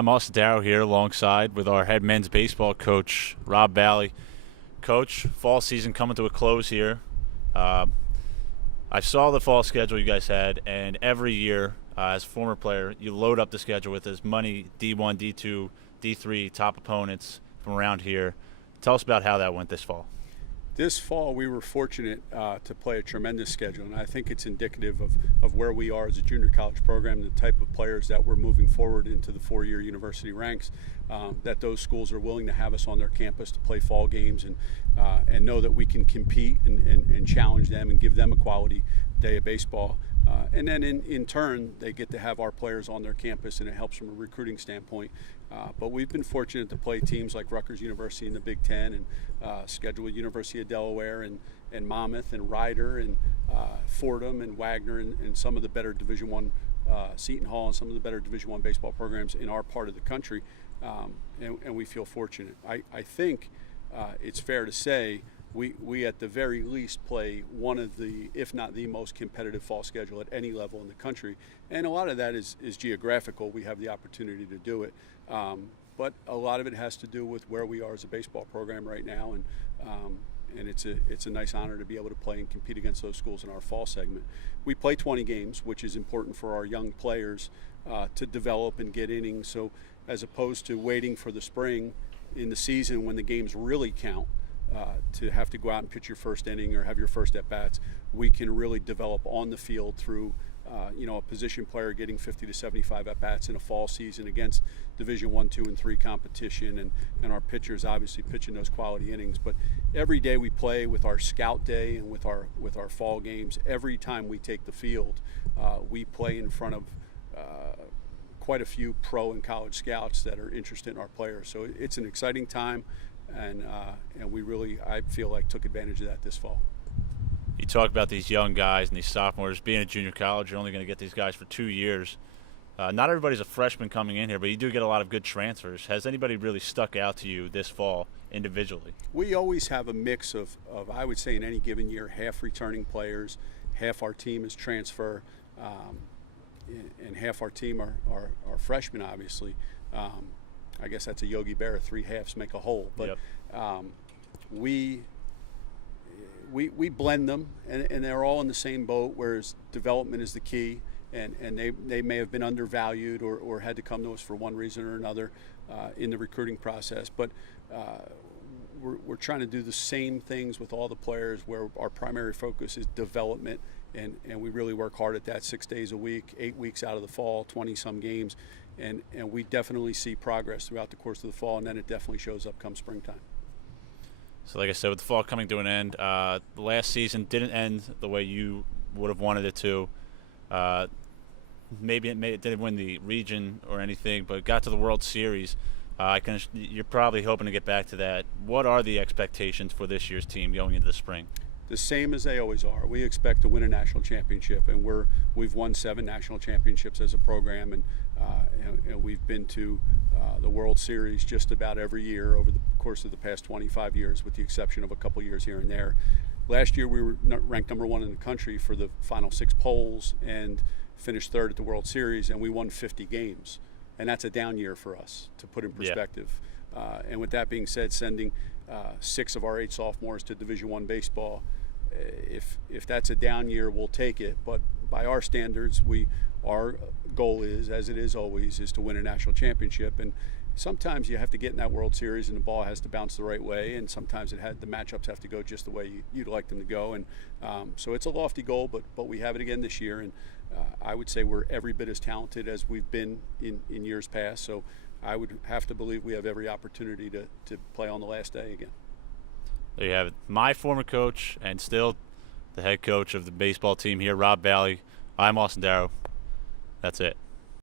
I'm Austin Darrow here alongside with our head men's baseball coach, Rob Valli. Coach, fall season coming to a close here. I saw the fall schedule you guys had, and every year, as a former player, you load up the schedule with as many D1, D2, D3 top opponents from around here. Tell us about how that went this fall. This fall, we were fortunate to play a tremendous schedule, and I think it's indicative of where we are as a junior college program, the type of players that we're moving forward into the four-year university ranks, that those schools are willing to have us on their campus to play fall games and know that we can compete and challenge them and give them a quality day of baseball. And then in turn, they get to have our players on their campus, and it helps from a recruiting standpoint. But we've been fortunate to play teams like Rutgers University in the Big Ten, and schedule with University of Delaware and Monmouth and Rider and Fordham and Wagner and some of the better Division I, Seton Hall, and some of the better Division I baseball programs in our part of the country. And we feel fortunate. I think it's fair to say we at the very least play one of the, if not the most competitive fall schedule at any level in the country. And a lot of that is geographical. We have the opportunity to do it. But a lot of it has to do with where we are as a baseball program right now. And it's a nice honor to be able to play and compete against those schools in our fall segment. We play 20 games, which is important for our young players to develop and get innings. So as opposed to waiting for the spring in the season when the games really count, to have to go out and pitch your first inning or have your first at-bats, we can really develop on the field through a position player getting 50 to 75 at-bats in a fall season against Division I, II, and III competition, and our pitchers obviously pitching those quality innings. But every day we play with our scout day and with our fall games, every time we take the field, we play in front of quite a few pro and college scouts that are interested in our players. So it's an exciting time, and we really, I feel like, took advantage of that this fall. You talk about these young guys and these sophomores. Being a junior college, you're only going to get these guys for 2 years. Not everybody's a freshman coming in here, but you do get a lot of good transfers. Has anybody really stuck out to you this fall individually? We always have a mix of I would say in any given year, half returning players, half our team is transfer, and half our team are freshmen, obviously. I guess that's a Yogi Berra, 3 halves make a whole. But yep. We blend them, and they're all in the same boat, whereas development is the key, and they may have been undervalued or had to come to us for one reason or another in the recruiting process. But we're trying to do the same things with all the players, where our primary focus is development, and we really work hard at that 6 days a week, 8 weeks out of the fall, 20-some games, and we definitely see progress throughout the course of the fall, and then it definitely shows up come springtime. So like I said, with the fall coming to an end, the last season didn't end the way you would have wanted it to. Maybe it didn't win the region or anything, but it got to the World Series. You're probably hoping to get back to that. What are the expectations for this year's team going into the spring? The same as they always are. We expect to win a national championship, and we've won 7 national championships as a program, and we've been to the World Series just about every year over the course of the past 25 years, with the exception of a couple years here and there. Last year we were ranked number 1 in the country for the final 6 polls and finished 3rd at the World Series, and we won 50 games. And that's a down year for us, to put in perspective. Yeah. And with that being said, sending 6 of our 8 sophomores to Division I baseball, if that's a down year, we'll take it. But by our standards, our goal is, as it is always, is to win a national championship. And sometimes you have to get in that World Series and the ball has to bounce the right way, and sometimes the matchups have to go just the way you'd like them to go. And so it's a lofty goal, but we have it again this year. And I would say we're every bit as talented as we've been in years past. So I would have to believe we have every opportunity to play on the last day again. There you have it. My former coach and still the head coach of the baseball team here, Rob Valli. I'm Austin Darrow. That's it.